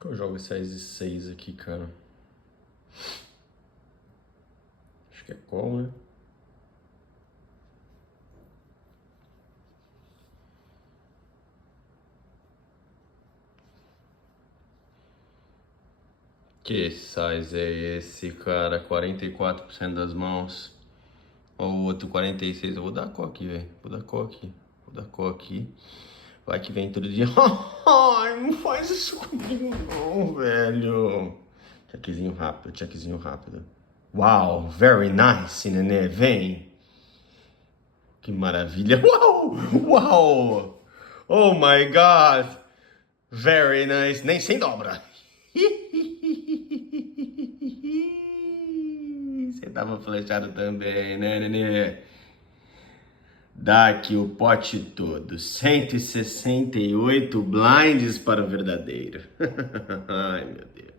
Que eu jogo esse Ás de 6 aqui, cara. Acho que é call, né? Que size é esse, cara? 44% das mãos. Ou o outro 46%. Eu vou dar call aqui, velho. Vou dar call aqui. Vou dar call aqui. Vai que vem todo dia. Ai, não faz isso comigo não, velho. Checkzinho rápido, checkzinho rápido. Uau, very nice, nenê. Vem. Que maravilha. Uau, uau. Oh my God. Very nice. Nem sem dobra. Você tava flechado também, né, nenê? Dá aqui o pote todo. 168 blinds para o verdadeiro. Ai, meu Deus.